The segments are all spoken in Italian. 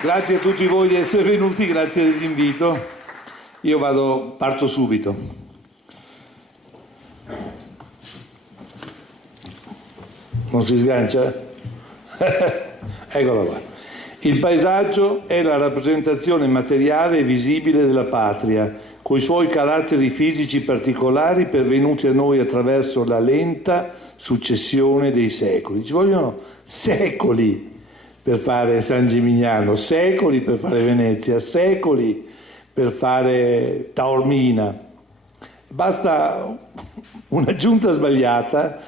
Grazie a tutti voi di essere venuti, grazie dell'invito. Io parto subito. Non si sgancia? Eccola qua. Il paesaggio è la rappresentazione materiale e visibile della patria, coi suoi caratteri fisici particolari pervenuti a noi attraverso la lenta successione dei secoli. Ci vogliono secoli per fare San Gimignano, secoli per fare Venezia, secoli per fare Taormina. Basta una giunta sbagliata,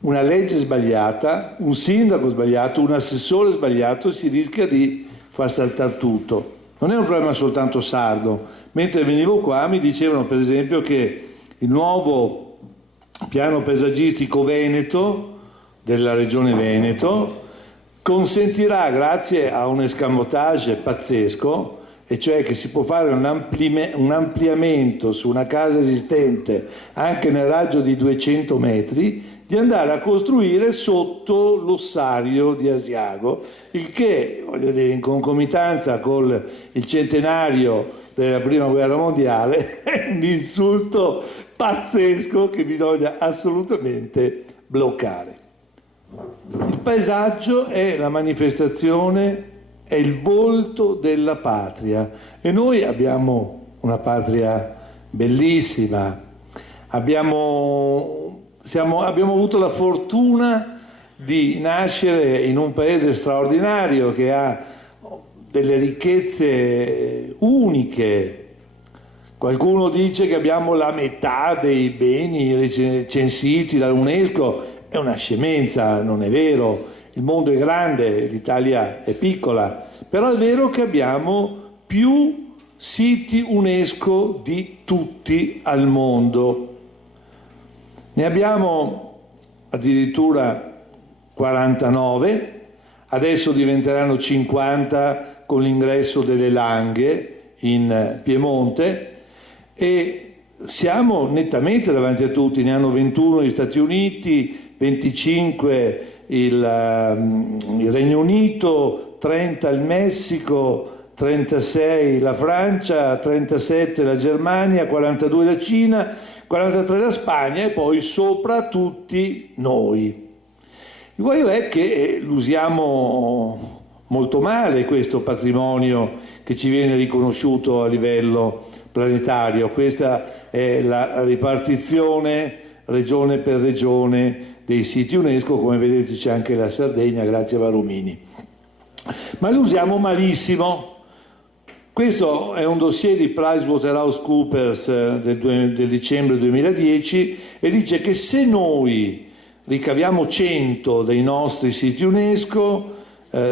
una legge sbagliata, un sindaco sbagliato, un assessore sbagliato, si rischia di far saltare tutto. Non è un problema soltanto sardo. Mentre venivo qua mi dicevano per esempio che il nuovo piano paesaggistico veneto della regione Veneto consentirà, grazie a un escamotage pazzesco, e cioè che si può fare un ampliamento su una casa esistente anche nel raggio di 200 metri, di andare a costruire sotto l'ossario di Asiago, il che, voglio dire, in concomitanza con il centenario della Prima Guerra Mondiale, è un insulto pazzesco che bisogna assolutamente bloccare. Il paesaggio è la manifestazione, è il volto della patria, e noi abbiamo una patria bellissima, abbiamo avuto la fortuna di nascere in un paese straordinario che ha delle ricchezze uniche. Qualcuno dice che abbiamo la metà dei beni censiti dall'UNESCO, è una scemenza, non è vero. Il mondo è grande, l'Italia è piccola, però è vero che abbiamo più siti UNESCO di tutti al mondo. Ne abbiamo addirittura 49, adesso diventeranno 50 con l'ingresso delle Langhe in Piemonte, e siamo nettamente davanti a tutti. Ne hanno 21 gli Stati Uniti, 25 il Regno Unito, 30 il Messico, 36 la Francia, 37 la Germania, 42 la Cina, 43 la Spagna e poi sopra tutti noi. Il guaio è che l'usiamo molto male questo patrimonio che ci viene riconosciuto a livello planetario. Questa è la ripartizione regione per regione dei siti UNESCO, come vedete c'è anche la Sardegna grazie a Varumini. Ma lo usiamo malissimo. Questo è un dossier di PricewaterhouseCoopers del dicembre 2010 e dice che se noi ricaviamo 100 dei nostri siti UNESCO,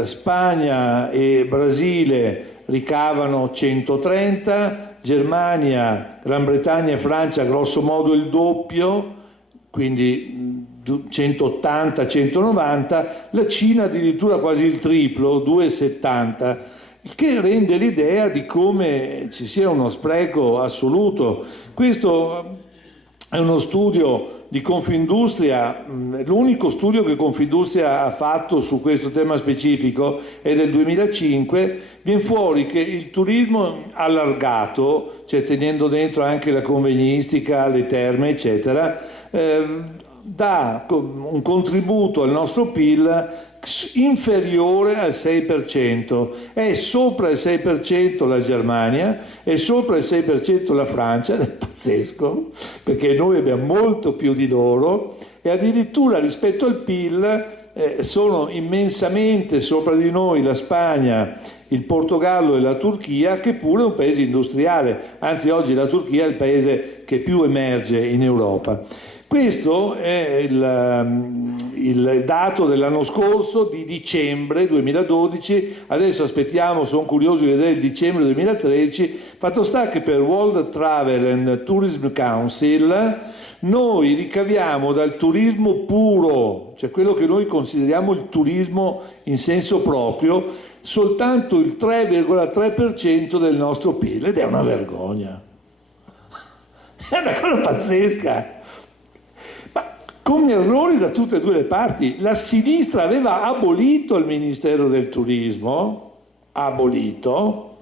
Spagna e Brasile ricavano 130, Germania, Gran Bretagna e Francia grosso modo il doppio, quindi 180, 190, la Cina addirittura quasi il triplo, 2,70, il che rende l'idea di come ci sia uno spreco assoluto. Questo è uno studio di Confindustria, l'unico studio che Confindustria ha fatto su questo tema specifico è del 2005, viene fuori che il turismo allargato, cioè tenendo dentro anche la convegnistica, le terme eccetera, dà un contributo al nostro PIL inferiore al 6%, è sopra il 6% la Germania, è sopra il 6% la Francia, ed è pazzesco perché noi abbiamo molto più di loro, e addirittura rispetto al PIL sono immensamente sopra di noi la Spagna, il Portogallo e la Turchia, che pure è un paese industriale, anzi oggi la Turchia è il paese che più emerge in Europa. Questo è il dato dell'anno scorso di dicembre 2012, adesso aspettiamo, sono curioso di vedere il dicembre 2013. Fatto sta che per World Travel and Tourism Council noi ricaviamo dal turismo puro, cioè quello che noi consideriamo il turismo in senso proprio, soltanto il 3,3% del nostro PIL, ed è una vergogna, è una cosa pazzesca. Con errori da tutte e due le parti. La sinistra aveva abolito il Ministero del Turismo, abolito.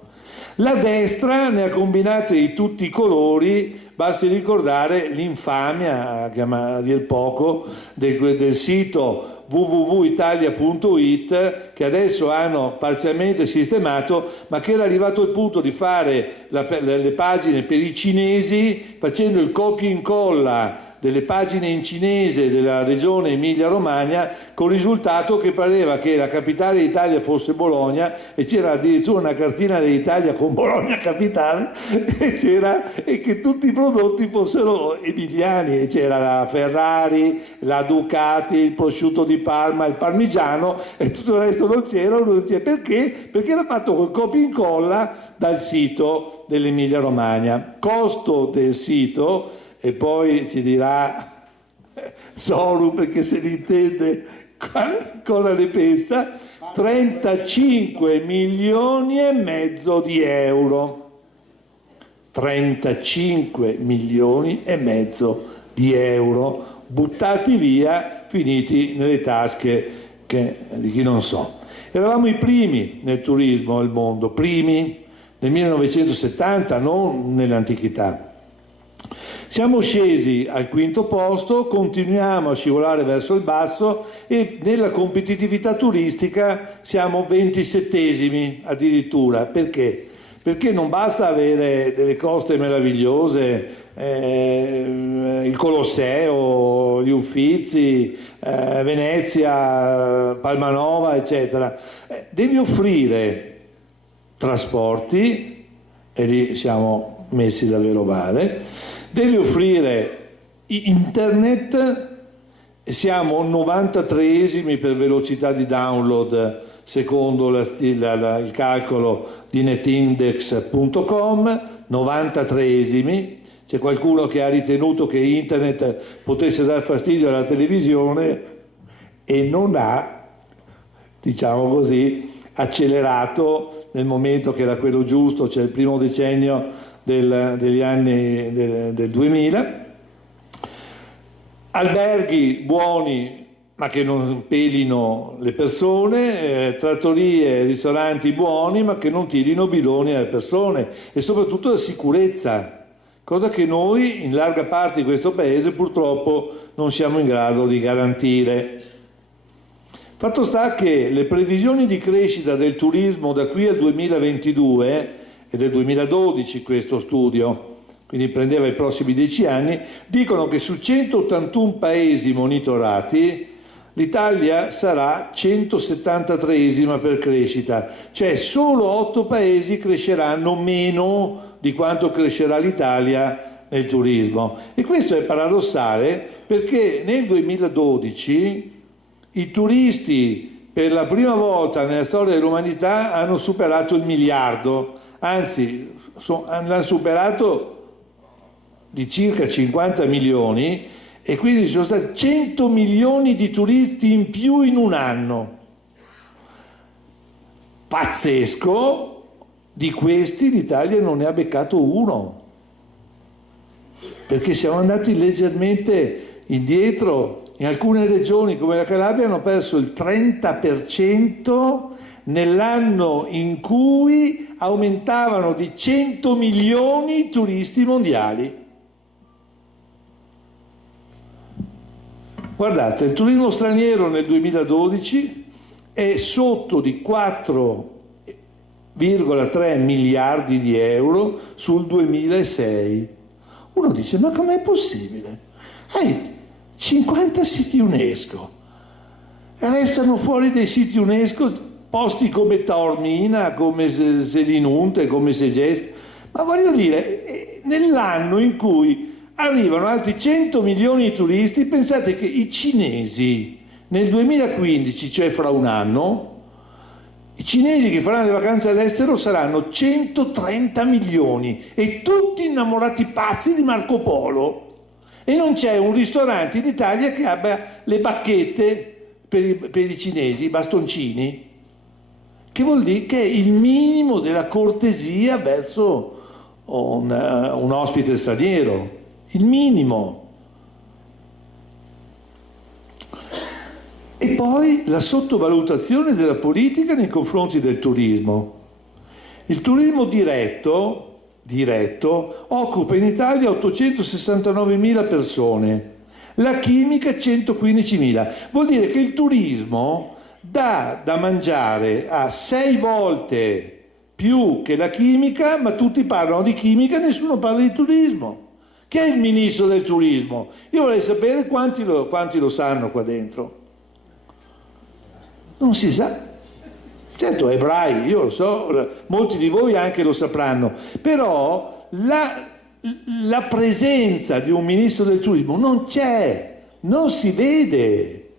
La destra ne ha combinate di tutti i colori, basti ricordare l'infamia, a dir poco, del sito www.italia.it, che adesso hanno parzialmente sistemato, ma che era arrivato al punto di fare le pagine per i cinesi facendo il copia e incolla delle pagine in cinese della regione Emilia-Romagna, con il risultato che pareva che la capitale d'Italia fosse Bologna, e c'era addirittura una cartina dell'Italia con Bologna capitale, e che tutti i prodotti fossero emiliani, e c'era la Ferrari, la Ducati, il prosciutto di Parma, il parmigiano, e tutto il resto non c'era. Uno dice perché? Perché era fatto con copia e incolla dal sito dell'Emilia-Romagna. Costo del sito, e poi ci dirà Soru, perché se ne intende cosa ne pensa, 35 milioni e mezzo di euro. 35 milioni e mezzo di euro buttati via, finiti nelle tasche di chi non so. Eravamo i primi nel turismo al mondo, primi nel 1970, non nell'antichità. Siamo scesi al quinto posto, continuiamo a scivolare verso il basso, e nella competitività turistica siamo 27esimi addirittura. Perché? Perché non basta avere delle coste meravigliose, il Colosseo, gli Uffizi, Venezia, Palmanova, eccetera. Devi offrire trasporti, e lì siamo messi davvero male. Devi offrire internet, e siamo 93esimi per velocità di download secondo il calcolo di netindex.com, 93esimi. C'è qualcuno che ha ritenuto che internet potesse dar fastidio alla televisione e non ha, diciamo così, accelerato nel momento che era quello giusto, cioè il primo decennio degli anni del 2000. Alberghi buoni ma che non pelino le persone, trattorie e ristoranti buoni ma che non tirino bidoni alle persone, e soprattutto la sicurezza, cosa che noi in larga parte di questo paese purtroppo non siamo in grado di garantire. Fatto sta che le previsioni di crescita del turismo da qui al 2022, e del 2012 questo studio, quindi prendeva i prossimi 10 anni, dicono che su 181 paesi monitorati l'Italia sarà 173esima per crescita, cioè solo 8 paesi cresceranno meno di quanto crescerà l'Italia nel turismo. E questo è paradossale, perché nel 2012 i turisti per la prima volta nella storia dell'umanità hanno superato il miliardo, anzi l'hanno superato di circa 50 milioni, e quindi ci sono stati 100 milioni di turisti in più in un anno. Pazzesco. Di questi l'Italia non ne ha beccato uno, perché siamo andati leggermente indietro. In alcune regioni come la Calabria hanno perso il 30% nell'anno in cui aumentavano di 100 milioni i turisti mondiali. Guardate, il turismo straniero nel 2012 è sotto di 4,3 miliardi di euro sul 2006. Uno dice, ma com'è possibile? Hai 50 siti UNESCO, e restano fuori dei siti UNESCO posti come Taormina, come Selinunte, come Segest. Ma voglio dire, nell'anno in cui arrivano altri 100 milioni di turisti, pensate che i cinesi nel 2015, cioè fra un anno, i cinesi che faranno le vacanze all'estero saranno 130 milioni, e tutti innamorati pazzi di Marco Polo, e non c'è un ristorante in Italia che abbia le bacchette per i cinesi, i bastoncini, che vuol dire che è il minimo della cortesia verso un ospite straniero, il minimo. E poi la sottovalutazione della politica nei confronti del turismo. Il turismo diretto occupa in Italia 869.000 persone, la chimica 115.000. Vuol dire che il turismo dà da mangiare a 6 volte più che la chimica, ma tutti parlano di chimica e nessuno parla di turismo. Chi è il ministro del turismo? Io vorrei sapere quanti lo sanno qua dentro. Non si sa. Certo, ebrai, io lo so, molti di voi anche lo sapranno, però la presenza di un ministro del turismo non c'è, non si vede.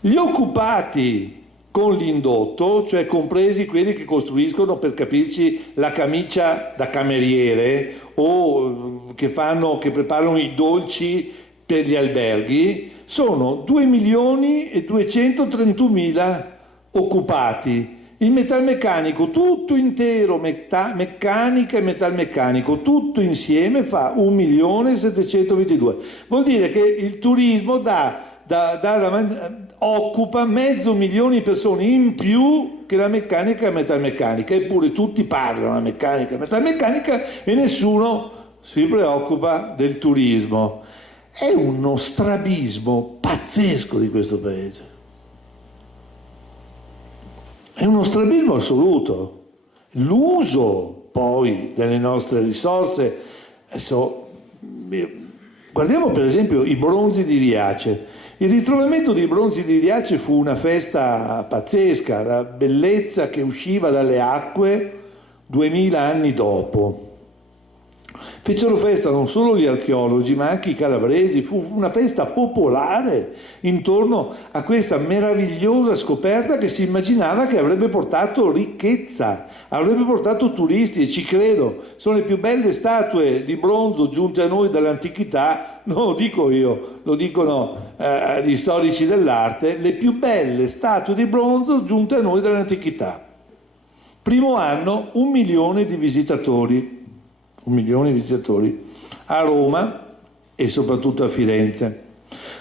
Gli occupati con l'indotto, cioè compresi quelli che costruiscono, per capirci, la camicia da cameriere o che preparano i dolci per gli alberghi, sono 2.231.000 occupati. Il metalmeccanico tutto intero, meccanica e metalmeccanico tutto insieme fa 1.722.000. Vuol dire che il turismo occupa 500.000 di persone in più che la meccanica e la metalmeccanica, eppure tutti parlano di meccanica e metalmeccanica e nessuno si preoccupa del turismo. È uno strabismo pazzesco di questo paese. È uno strabismo assoluto. L'uso poi delle nostre risorse, adesso, guardiamo per esempio i bronzi di Riace. Il ritrovamento dei bronzi di Riace fu una festa pazzesca, la bellezza che usciva dalle acque 2000 anni dopo. Fecero festa non solo gli archeologi ma anche i calabresi, fu una festa popolare intorno a questa meravigliosa scoperta che si immaginava che avrebbe portato ricchezza, avrebbe portato turisti, e ci credo, sono le più belle statue di bronzo giunte a noi dall'antichità, non lo dico io, lo dicono gli storici dell'arte, le più belle statue di bronzo giunte a noi dall'antichità. Primo anno 1 milione di visitatori. 1 milione di visitatori a Roma e soprattutto a Firenze.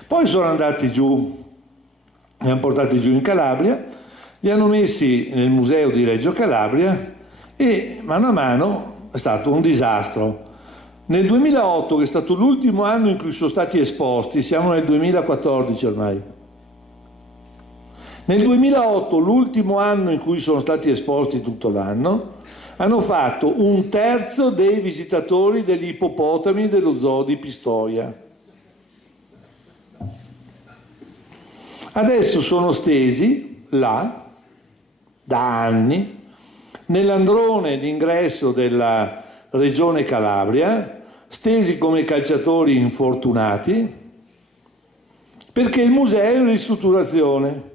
Poi sono andati giù, li hanno portati giù in Calabria, li hanno messi nel museo di Reggio Calabria e mano a mano è stato un disastro. Nel 2008, che è stato l'ultimo anno in cui sono stati esposti, siamo nel 2014 ormai, nel 2008, l'ultimo anno in cui sono stati esposti tutto l'anno, hanno fatto 1/3 dei visitatori degli ippopotami dello zoo di Pistoia. Adesso sono stesi là, da anni, nell'androne d'ingresso della regione Calabria, stesi come calciatori infortunati, perché il museo è in ristrutturazione.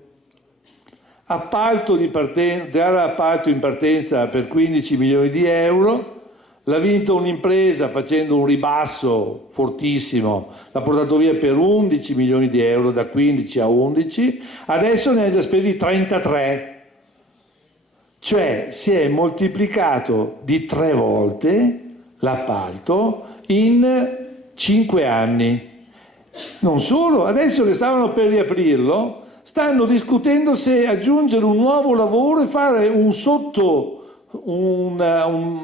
Gara appalto in partenza per 15 milioni di euro, l'ha vinto un'impresa facendo un ribasso fortissimo, l'ha portato via per 11 milioni di euro, da 15 a 11, adesso ne ha già spesi 33, cioè si è moltiplicato di 3 volte l'appalto in 5 anni. Non solo, adesso che stavano per riaprirlo, stanno discutendo se aggiungere un nuovo lavoro e fare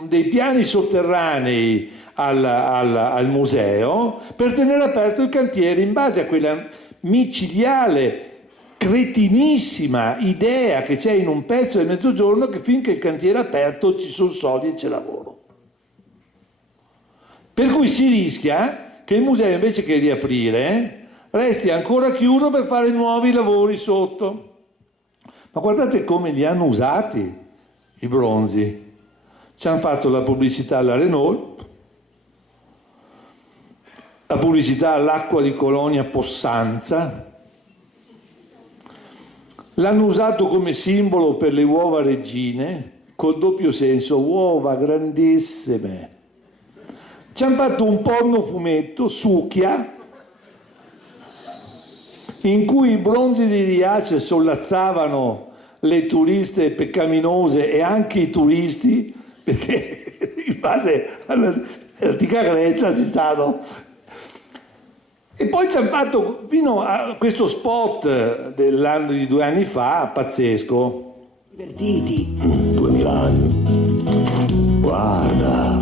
dei piani sotterranei al museo per tenere aperto il cantiere in base a quella micidiale, cretinissima idea che c'è in un pezzo del Mezzogiorno che finché il cantiere è aperto ci sono soldi e c'è lavoro. Per cui si rischia che il museo, invece che riaprire, resti ancora chiuso per fare nuovi lavori sotto. Ma guardate come li hanno usati i bronzi. Ci hanno fatto la pubblicità alla Renault, la pubblicità all'acqua di Colonia Possanza, l'hanno usato come simbolo per le uova regine, col doppio senso, uova grandissime. Ci hanno fatto un porno fumetto, Succhia, in cui i bronzi di Riace sollazzavano le turiste peccaminose e anche i turisti, perché in base all'antica Grecia ci stanno. E poi ci hanno fatto fino a questo spot dell'anno di 2 anni fa, pazzesco, Divertiti. 2000 anni. Guarda,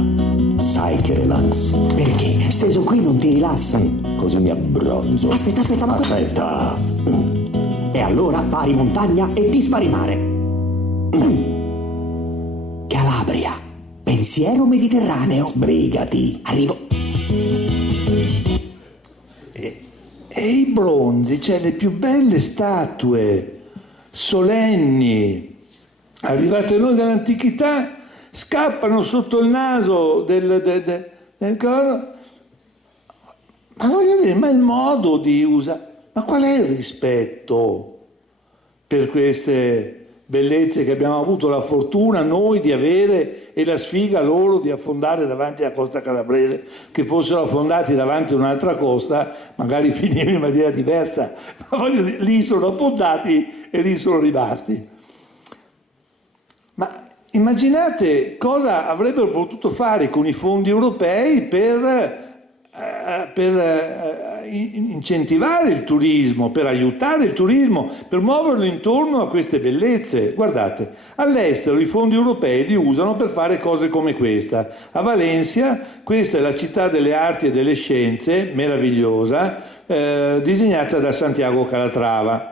sai che relax. Perché? Steso qui non ti rilassa. Così mi abbronzo. Aspetta, ma... Aspetta. E allora pari montagna e dispari mare. Calabria. Pensiero mediterraneo. Sbrigati. Arrivo. E i bronzi, cioè le più belle statue, solenni, arrivate noi dall'antichità, scappano sotto il naso del coro. Ma voglio dire, ma il modo di usare, ma qual è il rispetto per queste bellezze che abbiamo avuto la fortuna noi di avere e la sfiga loro di affondare davanti alla costa calabrese? Che fossero affondati davanti a un'altra costa magari finiva in maniera diversa, ma voglio dire, lì sono affondati e lì sono rimasti. Ma immaginate cosa avrebbero potuto fare con i fondi europei per incentivare il turismo, per aiutare il turismo, per muoverlo intorno a queste bellezze. Guardate, all'estero i fondi europei li usano per fare cose come questa. A Valencia, questa è la città delle arti e delle scienze, meravigliosa, disegnata da Santiago Calatrava.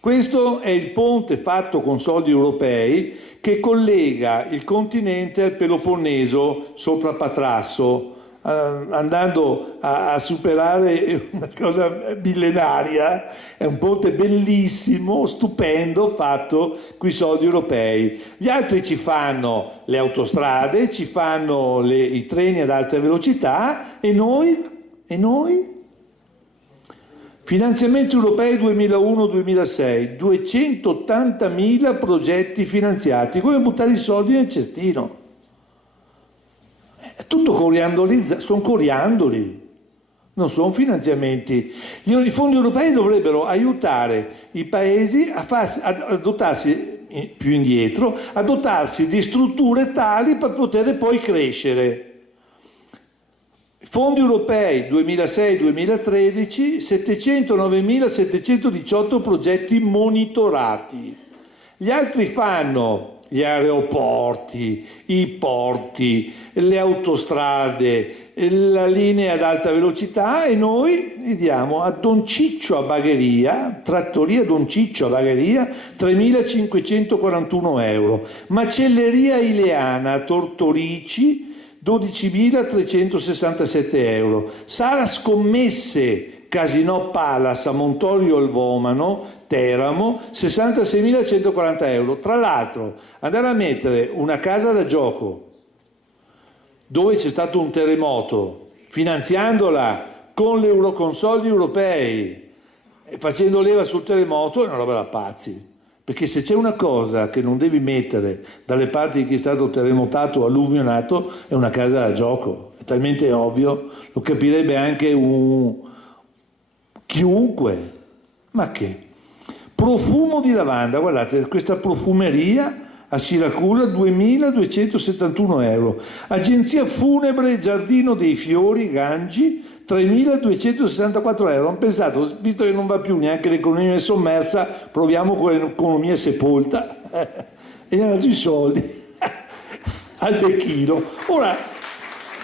Questo è il ponte fatto con soldi europei che collega il continente al Peloponneso sopra Patrasso, andando a superare una cosa millenaria. È un ponte bellissimo, stupendo, fatto con i soldi europei. Gli altri ci fanno le autostrade, ci fanno i treni ad alta velocità e noi? Finanziamenti europei 2001-2006, 280.000 progetti finanziati, come buttare i soldi nel cestino. È tutto coriandolizzato, sono coriandoli, non sono finanziamenti. I fondi europei dovrebbero aiutare i paesi a dotarsi più indietro, a dotarsi di strutture tali per poter poi crescere. Fondi europei 2006-2013, 709.718 progetti monitorati. Gli altri fanno gli aeroporti, i porti, le autostrade, la linea ad alta velocità e noi gli diamo a Don Ciccio a Bagheria, trattoria Don Ciccio a Bagheria, 3.541 euro. Macelleria Ileana a Tortorici, 12.367 euro. Sala scommesse Casinò Palace a Montorio al Vomano, Teramo, 66.140 euro. Tra l'altro, andare a mettere una casa da gioco dove c'è stato un terremoto, finanziandola con soldi europei e facendo leva sul terremoto, è una roba da pazzi. Perché se c'è una cosa che non devi mettere dalle parti di chi è stato terremotato o alluvionato è una casa da gioco. È talmente ovvio, lo capirebbe anche chiunque. Ma che? Profumo di lavanda, guardate, questa profumeria a Siracusa, 2.271 euro. Agenzia funebre Giardino dei Fiori, Gangi, 3.264 euro. Hanno pensato, visto che non va più neanche l'economia è sommersa, proviamo con l'economia sepolta e hanno dato i soldi al becchino. Ora,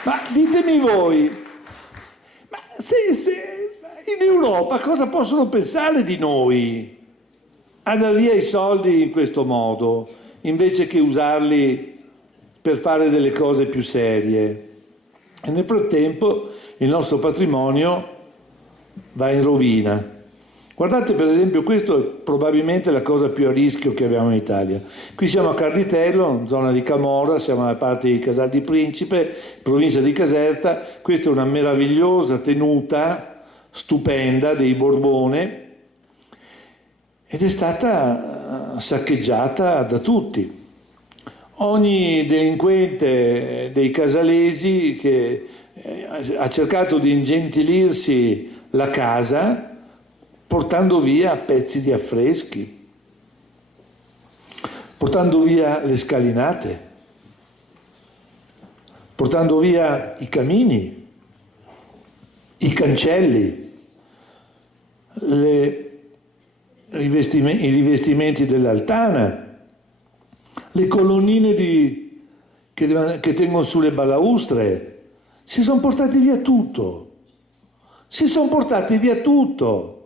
ma ditemi voi, ma se in Europa cosa possono pensare di noi a dar via i soldi in questo modo invece che usarli per fare delle cose più serie? E nel frattempo il nostro patrimonio va in rovina. Guardate per esempio, questo è probabilmente la cosa più a rischio che abbiamo in Italia. Qui siamo a Carditello, zona di Camorra, siamo alla parte di Casal di Principe, provincia di Caserta. Questa è una meravigliosa tenuta, stupenda, dei Borbone, ed è stata saccheggiata da tutti. Ogni delinquente dei casalesi che ha cercato di ingentilirsi la casa portando via pezzi di affreschi, portando via le scalinate, portando via i camini, i cancelli, i rivestimenti dell'altana, le colonnine che tengono sulle balaustre, si sono portati via tutto. Si sono portati via tutto.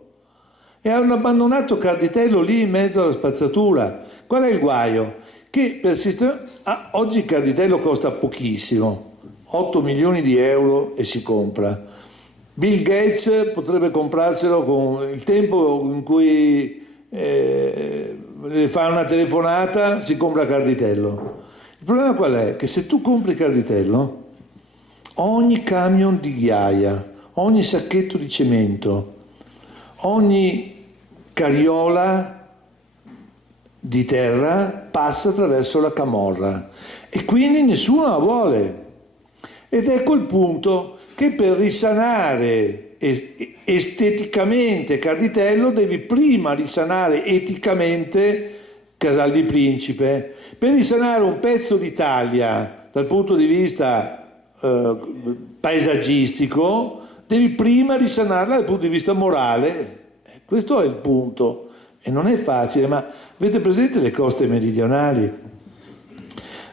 E hanno abbandonato Carditello lì in mezzo alla spazzatura. Qual è il guaio? Che per oggi Carditello costa pochissimo, 8 milioni di euro e si compra. Bill Gates potrebbe comprarselo con il tempo in cui fa una telefonata, si compra Carditello. Il problema qual è? Che se tu compri Carditello, ogni camion di ghiaia, ogni sacchetto di cemento, ogni carriola di terra passa attraverso la camorra e quindi nessuno la vuole. Ed ecco il punto che per risanare esteticamente Carditello devi prima risanare eticamente Casal di Principe. Per risanare un pezzo d'Italia dal punto di vista paesaggistico devi prima risanarla dal punto di vista morale. Questo è il punto. E non è facile, ma avete presente le coste meridionali?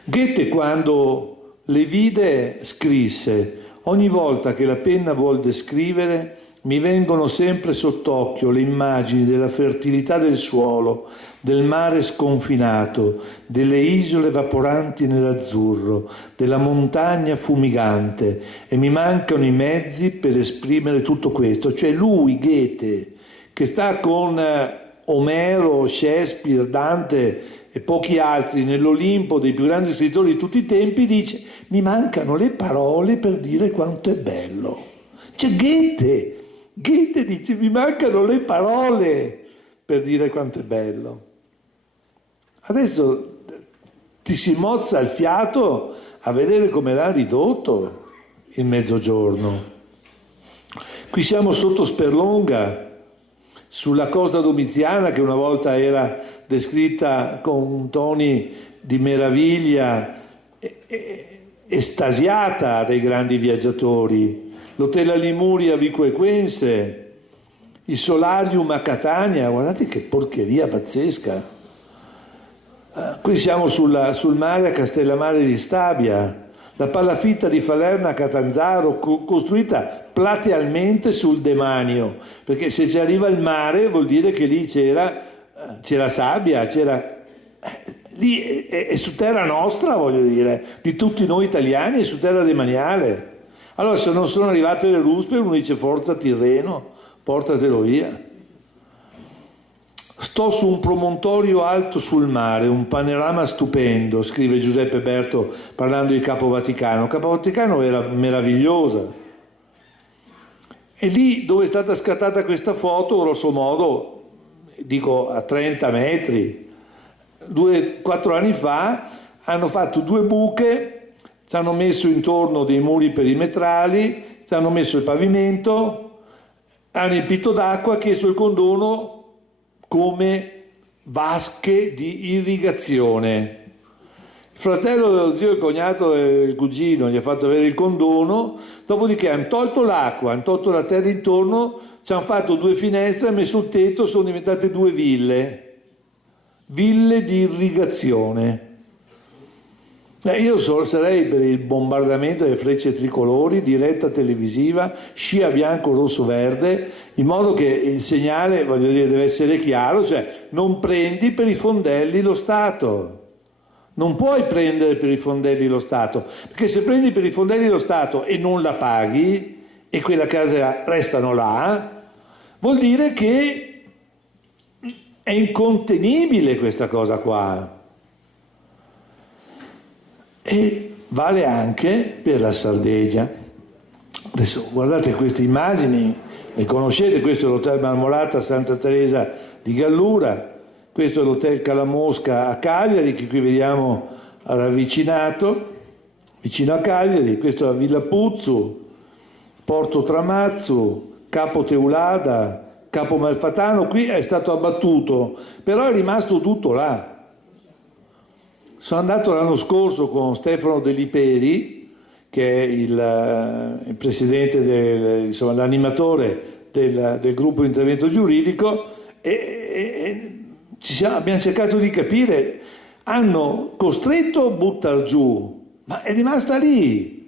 Goethe, quando le vide, scrisse: ogni volta che la penna vuol descrivere, mi vengono sempre sott'occhio le immagini della fertilità del suolo, del mare sconfinato, delle isole vaporanti nell'azzurro, della montagna fumigante, e mi mancano i mezzi per esprimere tutto questo. Cioè lui, Goethe, che sta con Omero, Shakespeare, Dante e pochi altri nell'Olimpo dei più grandi scrittori di tutti i tempi, dice: mi mancano le parole per dire quanto è bello. Cioè Goethe dice: mi mancano le parole per dire quanto è bello. Adesso ti si mozza il fiato a vedere come l'ha ridotto il Mezzogiorno. Qui siamo sotto Sperlonga, sulla costa domiziana, che una volta era descritta con toni di meraviglia estasiata dai grandi viaggiatori. L'hotel a Limuria a Vico Equense, il solarium a Catania, guardate che porcheria pazzesca. Qui siamo sul mare a Castellammare di Stabia, la palafitta di Falerna a Catanzaro, costruita platealmente sul demanio, perché se ci arriva il mare vuol dire che lì c'era sabbia, lì è su terra nostra, voglio dire, di tutti noi italiani, è su terra demaniale. Allora se non sono arrivate le ruspe, uno dice: forza Tirreno, portatelo via. Sto su un promontorio alto sul mare, un panorama stupendo, scrive Giuseppe Berto parlando di Capo Vaticano. Capo Vaticano era meravigliosa. E lì dove è stata scattata questa foto, grosso modo, dico a 30 metri, 4 anni fa, hanno fatto 2 buche, ci hanno messo intorno dei muri perimetrali, ci hanno messo il pavimento, hanno riempito d'acqua, chiesto il condono come vasche di irrigazione. Il fratello dello zio, il cognato e il cugino gli ha fatto avere il condono, dopodiché hanno tolto l'acqua, hanno tolto la terra intorno, ci hanno fatto 2 finestre, hanno messo un tetto, sono diventate 2 ville di irrigazione. Io sarei per il bombardamento delle frecce tricolori, diretta televisiva, scia bianco, rosso, verde, in modo che il segnale, voglio dire, deve essere chiaro, cioè non prendi per i fondelli lo Stato. Non puoi prendere per i fondelli lo Stato, perché se prendi per i fondelli lo Stato e non la paghi, e quelle case restano là, vuol dire che è incontenibile questa cosa qua. E vale anche per la Sardegna. Adesso guardate queste immagini, le conoscete, questo è l'hotel Marmolata Santa Teresa di Gallura, questo è l'hotel Calamosca a Cagliari, che qui vediamo ravvicinato, vicino a Cagliari, questo è la Villa Puzzu, Porto Tramazzo, Capo Teulada, Capo Malfatano, qui è stato abbattuto, però è rimasto tutto là. Sono andato l'anno scorso con Stefano De Liperi, che è il presidente, l'animatore del gruppo intervento giuridico, e abbiamo cercato di capire hanno costretto a buttar giù, ma è rimasta lì.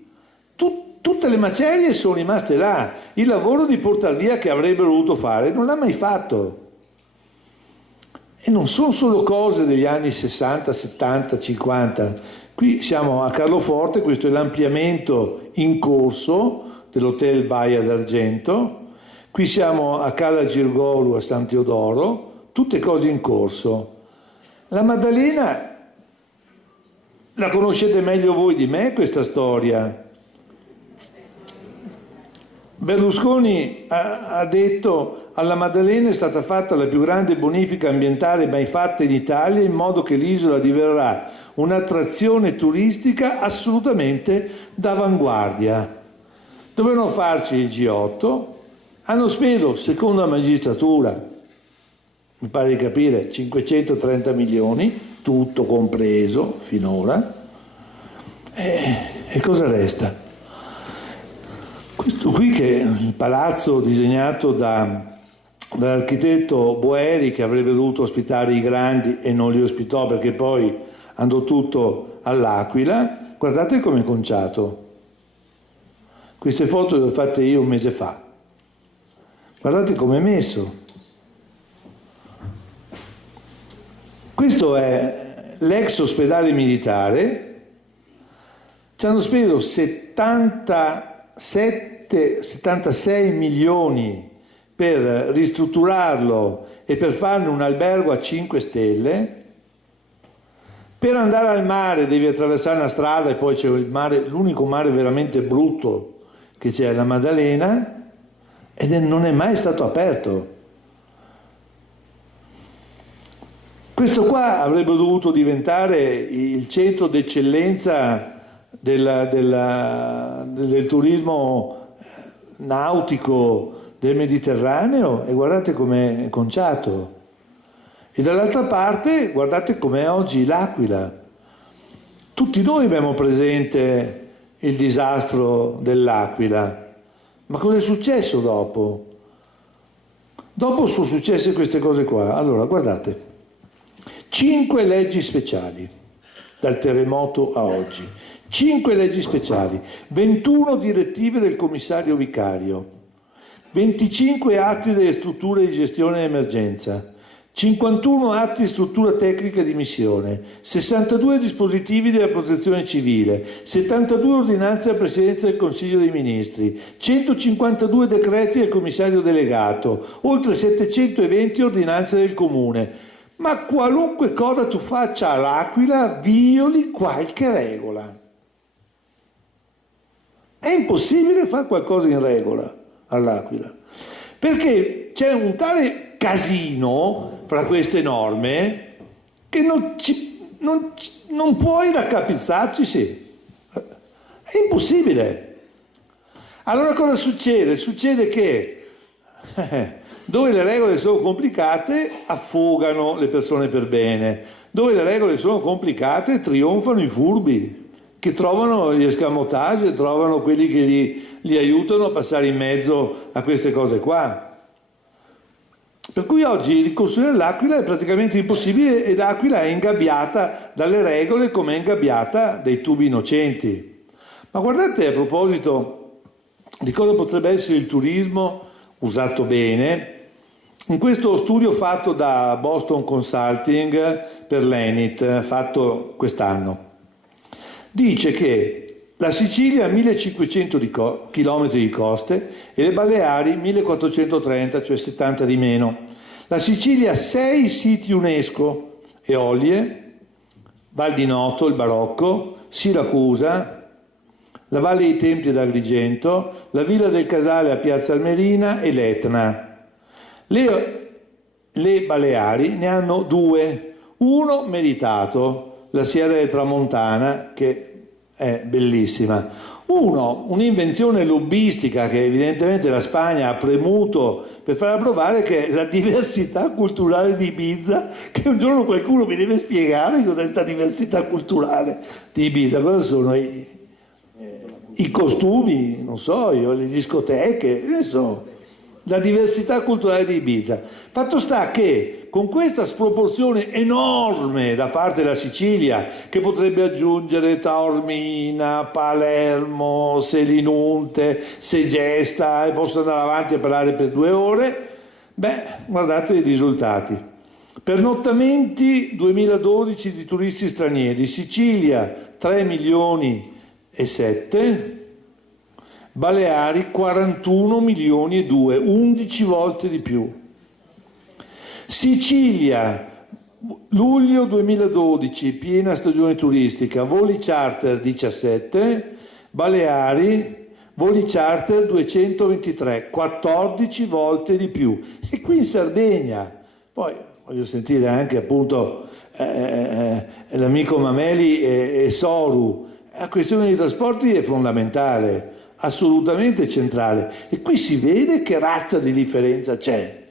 Tutte le macerie sono rimaste là. Il lavoro di portar via che avrebbero dovuto fare non l'ha mai fatto. E non sono solo cose degli anni 60, 70, 50. Qui siamo a Carloforte, questo è l'ampliamento in corso dell'hotel Baia d'Argento. Qui siamo a Cala Girgolu a San Teodoro, tutte cose in corso. La Maddalena, la conoscete meglio voi di me questa storia. Berlusconi ha detto: alla Maddalena è stata fatta la più grande bonifica ambientale mai fatta in Italia, in modo che l'isola diverrà un'attrazione turistica assolutamente d'avanguardia. Dovevano farci il G8, hanno speso, secondo la magistratura, mi pare di capire, 530 milioni, tutto compreso finora. E cosa resta? Questo qui, che è il palazzo disegnato dall'architetto Boeri, che avrebbe dovuto ospitare i grandi e non li ospitò perché poi andò tutto all'Aquila. Guardate come è conciato. Queste foto le ho fatte io un mese fa. Guardate come è messo. Questo è l'ex ospedale militare. Ci hanno speso 76 milioni per ristrutturarlo e per farne un albergo a 5 stelle. Per andare al mare devi attraversare una strada e poi c'è il mare, l'unico mare veramente brutto che c'è, la Maddalena, ed non è mai stato aperto. Questo qua avrebbe dovuto diventare il centro d'eccellenza del turismo nautico del Mediterraneo, e guardate com'è conciato. E dall'altra parte guardate com'è oggi l'Aquila. Tutti noi abbiamo presente il disastro dell'Aquila, ma cosa è successo dopo? Dopo sono successe queste cose qua. Allora, guardate, 5 leggi speciali dal terremoto a oggi, 5 leggi speciali, 21 direttive del commissario vicario, 25 atti delle strutture di gestione d'emergenza, 51 atti di struttura tecnica di missione, 62 dispositivi della protezione civile, 72 ordinanze alla Presidenza del Consiglio dei Ministri, 152 decreti del commissario delegato, oltre 720 ordinanze del Comune. Ma qualunque cosa tu faccia all'Aquila violi qualche regola. È impossibile fare qualcosa in regola all'Aquila, perché c'è un tale casino fra queste norme che non puoi raccapezzarci, sì. È impossibile. Allora cosa succede? Succede che dove le regole sono complicate affogano le persone per bene, dove le regole sono complicate trionfano i furbi che trovano gli escamotage, trovano quelli che li aiutano a passare in mezzo a queste cose qua. Per cui oggi ricostruire l'Aquila è praticamente impossibile, ed L'Aquila è ingabbiata dalle regole come è ingabbiata dai tubi innocenti. Ma guardate, a proposito di cosa potrebbe essere il turismo usato bene, in questo studio fatto da Boston Consulting per l'Enit, fatto quest'anno, dice che la Sicilia ha 1500 km di coste e le Baleari 1430, cioè 70 di meno. La Sicilia ha 6 siti UNESCO: Eolie, Val di Noto, il Barocco, Siracusa, la Valle dei Templi ad Agrigento, la Villa del Casale a Piazza Armerina e l'Etna. Le Baleari ne hanno 2, uno meritato, la Sierra del Tramontana, che è bellissima, un'invenzione lobbistica che evidentemente la Spagna ha premuto per far approvare, che è la diversità culturale di Ibiza, che un giorno qualcuno mi deve spiegare cos'è questa diversità culturale di Ibiza, cosa sono i costumi, non so io, le discoteche, adesso la diversità culturale di Ibiza. Fatto sta che con questa sproporzione enorme da parte della Sicilia, che potrebbe aggiungere Taormina, Palermo, Selinunte, Segesta, e posso andare avanti a parlare per 2 ore, guardate i risultati. Pernottamenti 2012 di turisti stranieri, Sicilia 3 milioni e 7, Baleari 41 milioni e 2, 11 volte di più. Sicilia, luglio 2012, piena stagione turistica, voli charter 17, Baleari, voli charter 223, 14 volte di più. E qui in Sardegna, poi voglio sentire anche appunto l'amico Mameli e Soru, la questione dei trasporti è fondamentale, assolutamente centrale, e qui si vede che razza di differenza c'è.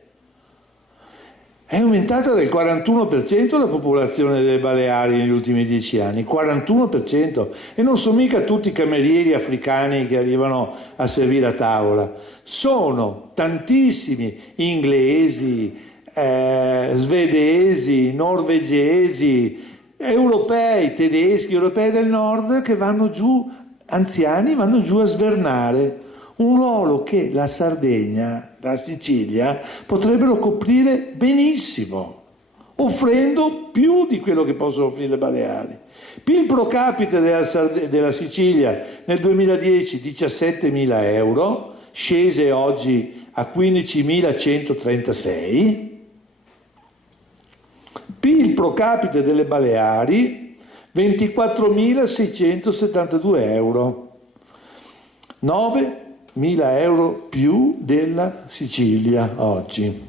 È aumentata del 41% la popolazione delle Baleari negli ultimi 10 anni, 41%, e non sono mica tutti camerieri africani che arrivano a servire a tavola, sono tantissimi inglesi, svedesi, norvegesi, europei, tedeschi, europei del nord, che vanno giù, anziani, vanno giù a svernare un ruolo che la Sardegna, la Sicilia potrebbero coprire benissimo, offrendo più di quello che possono offrire le Baleari. PIL pro capite della Sicilia nel 2010 17.000 euro, scese oggi a 15.136, PIL pro capite delle Baleari 24.672 euro, 9.000 euro più della Sicilia oggi.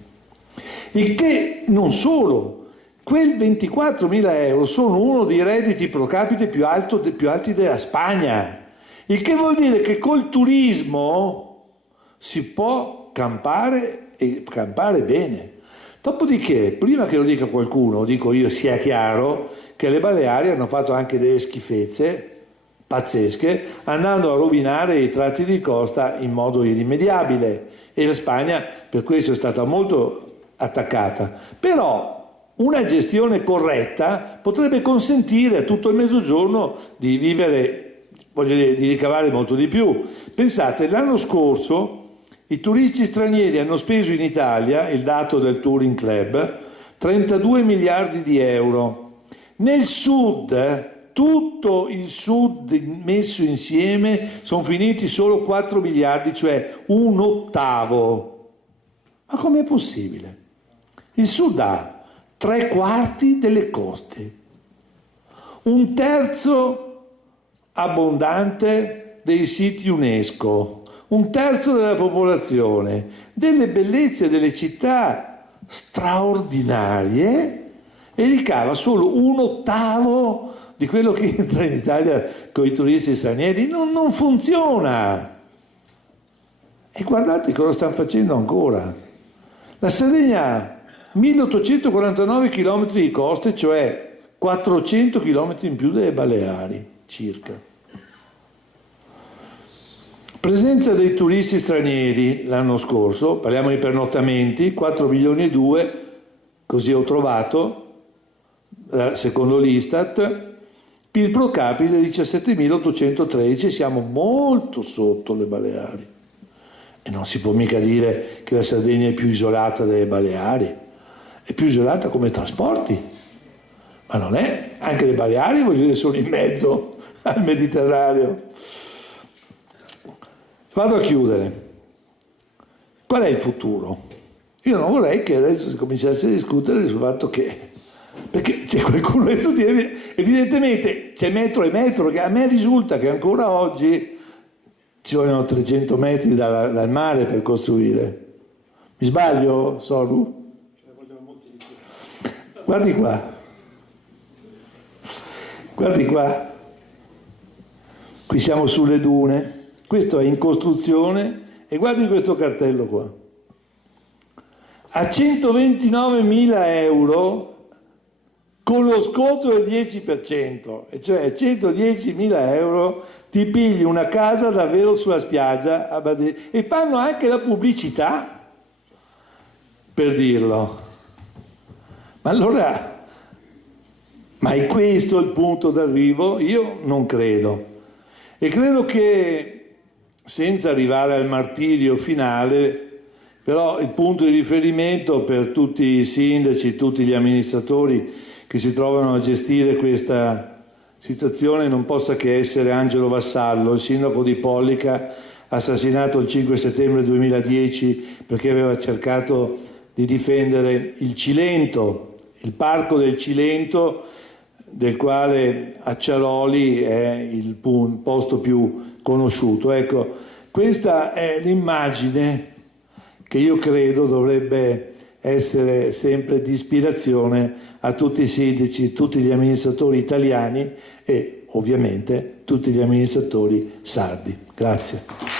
Il che non solo, quel 24.000 euro sono uno dei redditi pro capite più alti della Spagna, il che vuol dire che col turismo si può campare e campare bene. Dopodiché, prima che lo dica qualcuno, dico io, sia chiaro che le Baleari hanno fatto anche delle schifezze pazzesche, andando a rovinare i tratti di costa in modo irrimediabile, e la Spagna per questo è stata molto attaccata. Però una gestione corretta potrebbe consentire a tutto il Mezzogiorno di vivere, voglio dire, di ricavare molto di più. Pensate, l'anno scorso i turisti stranieri hanno speso in Italia, il dato del Touring Club, 32 miliardi di euro. Nel sud, tutto il sud messo insieme, sono finiti solo 4 miliardi, cioè un ottavo. Ma com'è possibile? Il sud ha 3/4 delle coste, un terzo abbondante dei siti UNESCO, un terzo della popolazione, delle bellezze delle città straordinarie, e ricava solo un ottavo di quello che entra in Italia con i turisti stranieri. Non funziona. E guardate cosa stanno facendo ancora. La Sardegna ha 1849 km di coste, cioè 400 km in più delle Baleari, circa. Presenza dei turisti stranieri l'anno scorso, parliamo di pernottamenti, 4 milioni e 2, così ho trovato, secondo l'Istat, PIL pro capite 17.813, siamo molto sotto le Baleari. E non si può mica dire che la Sardegna è più isolata delle Baleari, è più isolata come trasporti, ma non è, anche le Baleari, voglio dire, sono in mezzo al Mediterraneo. Vado a chiudere. Qual è il futuro? Io non vorrei che adesso si cominciasse a discutere sul fatto che, perché c'è qualcuno adesso evidentemente c'è metro e metro, che a me risulta che ancora oggi ci vogliono 300 metri dal mare per costruire. Mi sbaglio, Soru? Guardi qua. Guardi qua. Qui siamo sulle dune. Questo è in costruzione, e guardi questo cartello qua. A 129.000 euro con lo sconto del 10%, e cioè 110.000 euro ti pigli una casa davvero sulla spiaggia a Badè, e fanno anche la pubblicità. per dirlo. Ma allora, ma è questo il punto d'arrivo? Io non credo. E credo che, senza arrivare al martirio finale, però il punto di riferimento per tutti i sindaci, tutti gli amministratori che si trovano a gestire questa situazione non possa che essere Angelo Vassallo, il sindaco di Pollica, assassinato il 5 settembre 2010 perché aveva cercato di difendere il Cilento, il parco del Cilento, del quale Acciaroli è il posto più conosciuto. Ecco, questa è l'immagine che io credo dovrebbe essere sempre di ispirazione a tutti i sindaci, tutti gli amministratori italiani e ovviamente tutti gli amministratori sardi. Grazie.